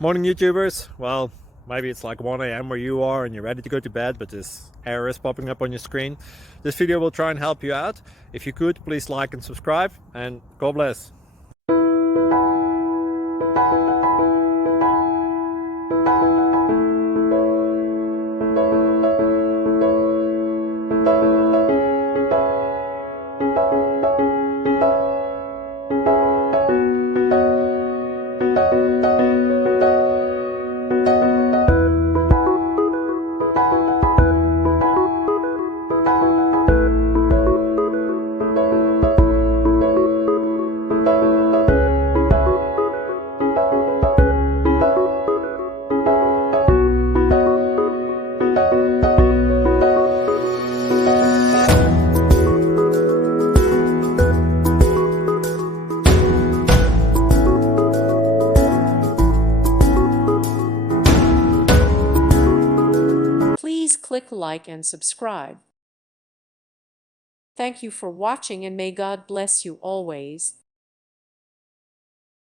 Morning YouTubers. Well, maybe it's like 1 a.m. where you are and you're ready to go to bed, but this error is popping up on your screen. This video will try and help you out. If you could, please like and subscribe, and God bless. Please click like and subscribe. Thank you for watching, and may God bless you always.